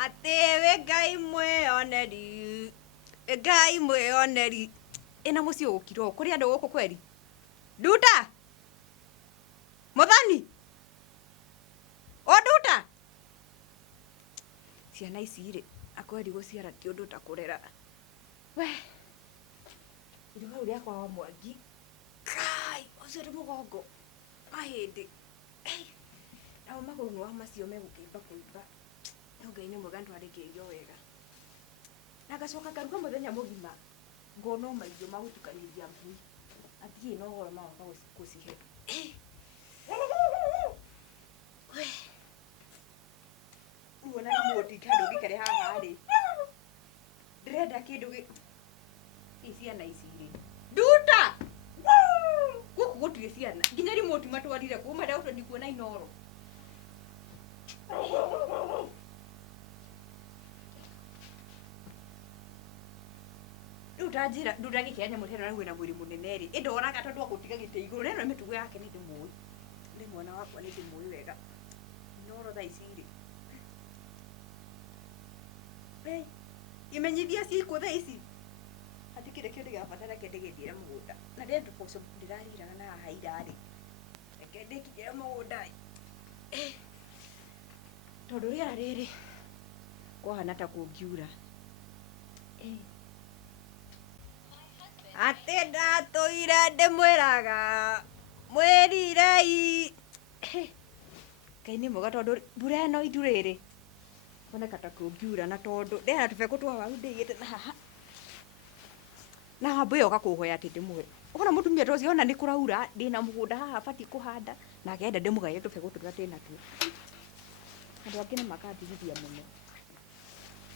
Atewe Ngai mwioneri. Ngai mwioneri. Ena muci ukiro kuri andu guku kweri. Nduta. Muthani. Nduta. Ciana ici ri akweri guciara ti undu ta kurera. We. Iruga uria kwa Mwangi. Kai, ucere mugongo. Mahindi. Na maguru no amacio megukimba kuimba. Ngai ni mwega ndwarĩkĩrio wega. Na gacoka karuga muthenya mugima. Ngono maigio magutukanĩria mbui. Athie no goro magoka gucihe. Uona ni moti kando gikare haha ri. Ndĩrenda kindu ciana ici ri. Nduta! Guku gutire ciana. Nginya remote matwarire kuma nda uto ndikuona inoro. Utajira nduta gikenya mutero na gwina mwiri munene ri. Indoraga tondu agutiga gite iguru rero mitugo yake ni ndimui. Ndi mwana wakwa ni ndimui wega. Inoro tha ici ri. Hey, imenyithia ciiko tha ici. Atikire kindu gya batara kende githire mugunda. Na ndendu poso ndirariraga na haha irari. Kende kijira mugunda. Tondu riera riri kwahana ta kungiura. Atenda toire ndimwiraga mwirirei. Kai ni muga tondu mbura no iduriri. Ona kata kungiura na tondu ndera tuve gutwa waru ndigite na haha. Na hambe yoka kuhoya ati ndimwe. Ona mutumia tocio ona ni kuraura ndina mugunda haha bati kuhanda na ngenda ndimugaye tuve gutura tena tu. Andu angĩ nĩmakathigithia mũno.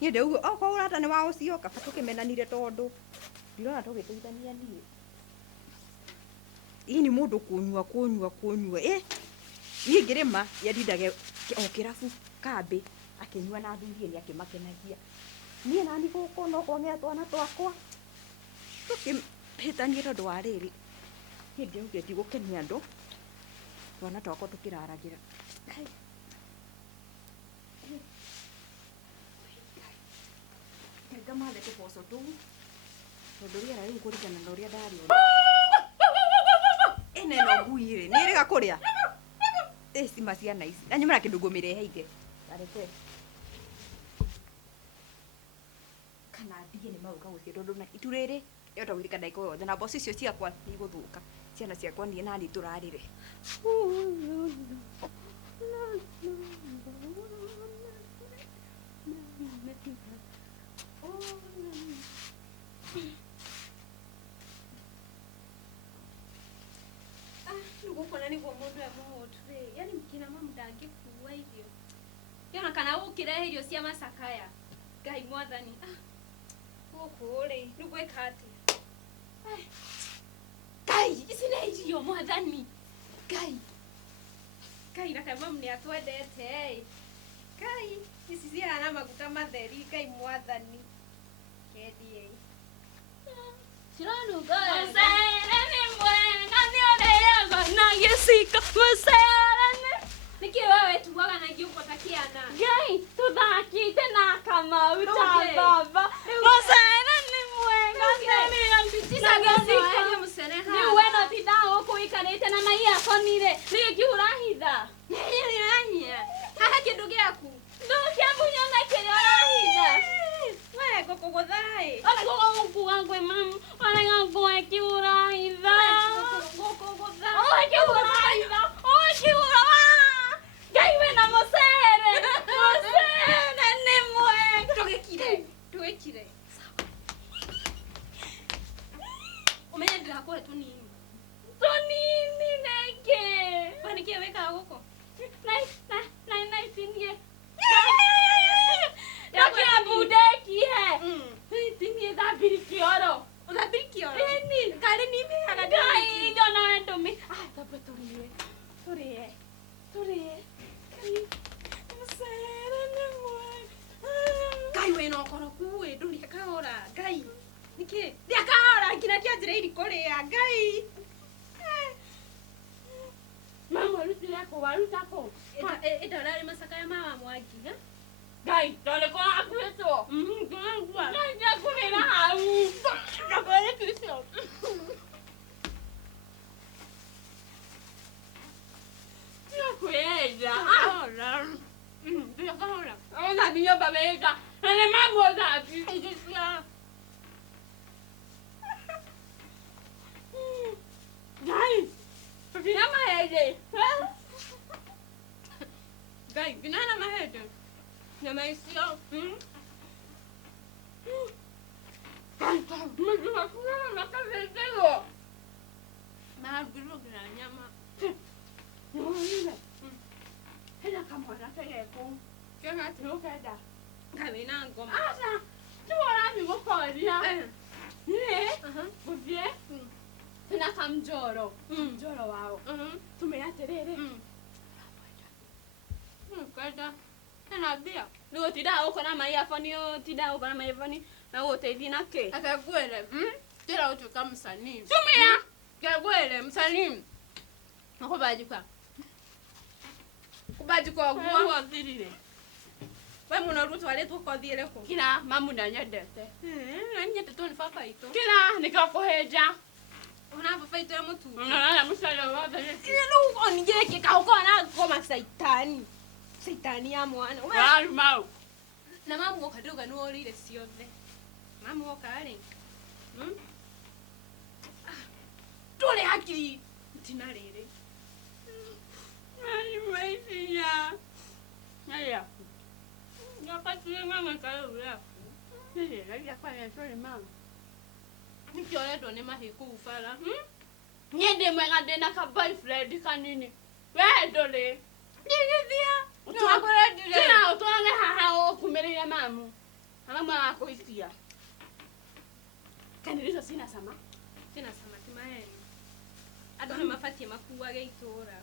Niĩ ndĩugo okorwo ũrata nĩ wa ũcio kaba tũkĩmenanire tondu ndirona tũgĩteithania niĩ. Ii ni mũndũ kũnyua. Niĩ ngĩrĩma yendindage o kĩrabu kambi akĩnyua na thurie nĩ akĩmakenagia. Niĩ nani gũkũ no kwong'ea twana twakwa. Tũkĩhĩtanie tondu wa rĩrĩ. Niĩ ngĩuga ndigũkenia andũ. Twana twakwa tũkĩraragĩra. Kama le tuposo tu. Rodoria rĩu kũringana na ũrĩa ndariona. Ene no nguire, nĩ rĩga kũrĩa. Eci maciana ici. Na nyumĩra kĩndũ ngũmĩreheire. Areke. Kana ndige nĩ mauga gũcio tondu na itu rĩrĩ yota gũthika ndaiko yothe na mboco icio ciakwa nĩ igũthũka. Ciana ciakwa niĩ nani tũrarĩre. Nugukona niguo mundu ya muhotu ri. Yani mkina mama ndangikuwa irio. Yona kana ukirehe irio cia macakaya. Ngai mwathani. Guku ri nugwika ati. Ngai ici nĩ irio mwathani. Ngai na kama mne atwendete. Ngai ici ciana maguta matheri Ngai mwathani. Kedie. Shiranu guys. Musere ni mwenga ni oreaga na yesika musere ni. Niki wewe tuwaga na giuko takiana. Gai tuthakite na kama uta baba. Musere ni mwenga ni ambitisa gazika musere ha. Ni wena tidao kuikarite na mai akonire. Ni kiurahitha. Ni ranya. Haha kindu giaku. Ndukia munyona kirahitha. Wewe gogogothai. Ala gogogokuga ngwe mamu. Ala ngwe kiurahitha. Gogogothai. Oh kiurahitha. Oh kiurahitha. Ngai wena musere. Musere ni mwenga. Tugekire. Umenya ndakore tunini. Tunini neke. Panikia weka goko. Nai tinie. Nakia budeki he. Tinie da birikioro. Una bikioro. Eni. Kale ni me ala Gai ndo na ndo mi. Tapo turie. Musere ni mwenga. Gai we no koro kuwe nduri akaora. Gai. Niki? Ndia kaora kina kia njira iri korea. Gai. Mama ruti yako waruta ko. Ito rari masaka ya mama Mwangi, ha? Ngai, tole kwa akweto. Tunangua. Ngai kumena hau. Nakole kisio. Kuenda. Ora. Bila kaona. Ona binyo babeka. Nene mambo zapi. Ikisia. Ngai. Pina mahede. Gai, binana mahede. Na maisio. Mjua kuna na kazetelo. Magulo kuna nyama. Hela kama unapeleka. Kena Tukada. kabina ngoma. Asa. Tuwa mi ngokolia. Ne? Buvye. Tena kamjoro. Mjoro wao. Tumeaterere. Kwenda. Tena bia. Nuo tida uko na maiafoni yo tida uko na maiafoni na wote dina ke. Akagwele. Tira utu kama msanii. Tumia. Kagwele msanii. Nakubajika. Kubajika Kwa dhirire. we muno rutu wale tukothire ku. Kina mamu na nyendete. Nanye tetoni papa ito. Kina nikakuheja. Una papa ito mutu. Unaona msala wa bale. Ile lu onigeke ka uko na koma saitani. Saitani ya mwana. Wali mau. Na mamu okadoga no orire siothe. Mamu okare. Tole hakiri. Tinarere. Ai maisha. Haya. Wakati mama kayo ya. Nile labda kwa ya shule mama. Nikiole ndo ne mahiku ufala. Nyende mwega ndena ka boyfriend kanini. We dole. Nyigithia. Utwakore dire. Kina utwange haha okumerire mamu. Mama akoisia. Kanilizo sina sama. Tena samaki maeni. Adona mafatie makuwa geitora.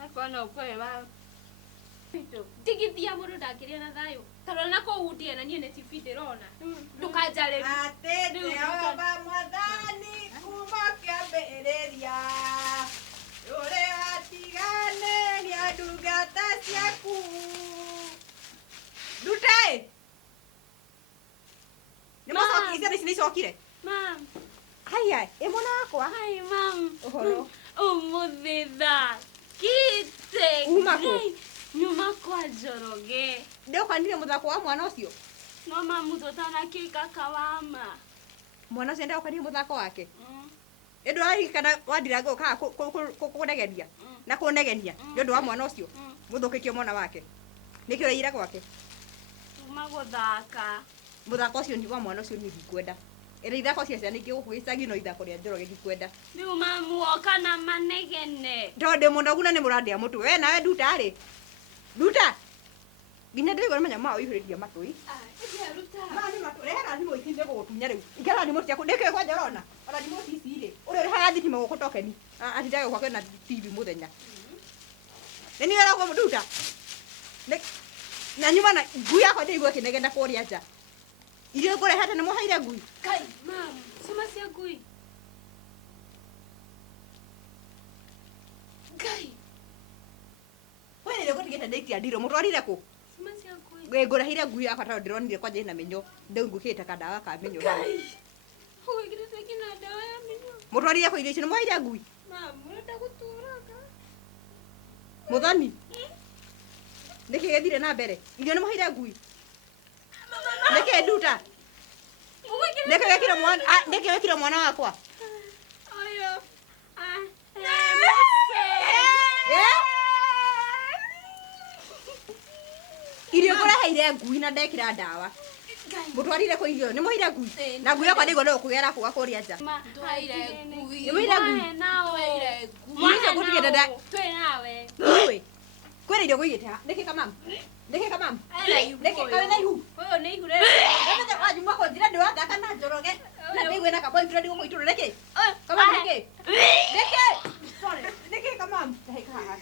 Hapo na ukwe ba. Tigithia mundu ndakiria na thayo. Tarona ko udie na nie ne TV ndirona. Ndukajare. Atete oba mwathani kuma kiambĩrĩria ũrĩ atigane nĩ ndungata ciaku ndute nĩ macokire ici nĩ icokire Mam. haya ĩ mwana wakwa Hi mam. ũhoro Umuthitha. Kite. Uma kũ? Nyuma kwa Njoroge. ndĩũkanire mũthako wa mwana ũcio No mamu totana kika kawama. mwana ũcio ndĩũkanire mũthako wake ĩndũ ararikana wandirango ũkaga kũnegenia na kũnegenia nĩ ũndũ wa mwana ũcio mũthũkĩkie mwana wake nĩkĩ ũraira gwake Tuma guthaka. mũthako ũcio ni wa mwana ũcio niĩ ndikwenda ĩrĩ ithako cia ciana ingĩ gũkũ gĩcagi no ithako rĩa Njoroge ndikwenda Riu mamu oka na manegene. tondũ ndĩ mũnogu na nĩ mũrandia mũtwe we nawe nduta rĩ nduta nginya ndĩrigwo nĩ manya maũihũrĩria matũi nĩ matũ rehera thimũ ici ndĩgũgũtunya rĩu ingĩra thimũ ciaku ndĩkĩ kwanja ũrona ona thimũ ici rĩ ũrĩa ũrĩhaga thitima gũkũ tokeni atindaga gwake na TV mũthenya nĩ niĩ wĩragwo nduta na nyuma na ngui yakwa ndĩigua ĩkĩnegena kũrĩa nja irio ngũrehete nĩ mũheire ngui Kai, mam, sema cia gui. Kai, we nĩ gũtigĩte ndĩitia ndirũ mũtwarire kũ sema cia gui. ngũrehire ngui yakwa tondũ ndĩronire kwanja ĩna mĩnyo ndĩu ngũkĩte kandawa ka mĩnyo Kai. Huigirite kina dawa ya minyo. mũtwarire kũ irio icio nĩ mũheire ngui Mam, unataka kuturaga. mũthoni nĩkĩ gĩthire na mbere irio nĩ mũheire ngui nĩkĩ nduta nĩkĩ wĩkire mwana wakwa Oyo. irio ngũreheire ngui na ndekĩra ndawa mũtwarire kũ irio nĩ mũheire ngui na ngui yakwa ndĩigua ndĩgũkũgera kũga kũrĩa nja Twaire ngui. nĩ mũheire ngui Twaire ngui. Mwana gũtigĩte nda Twe nawe. Ui, kwĩna irio ngũigĩte ha nĩkĩ kamamu nĩkĩ kamamu nĩkĩ kawe na ihu Oyo nĩ ihure. Ndamenya wajumwa kwa njira ndio wathaka na Njoroge na ndĩigua na kaboyfriend gũkũ itũra nĩkĩ kamamu nĩkĩ nĩkĩ sorry nĩkĩ kamamu ndahika haha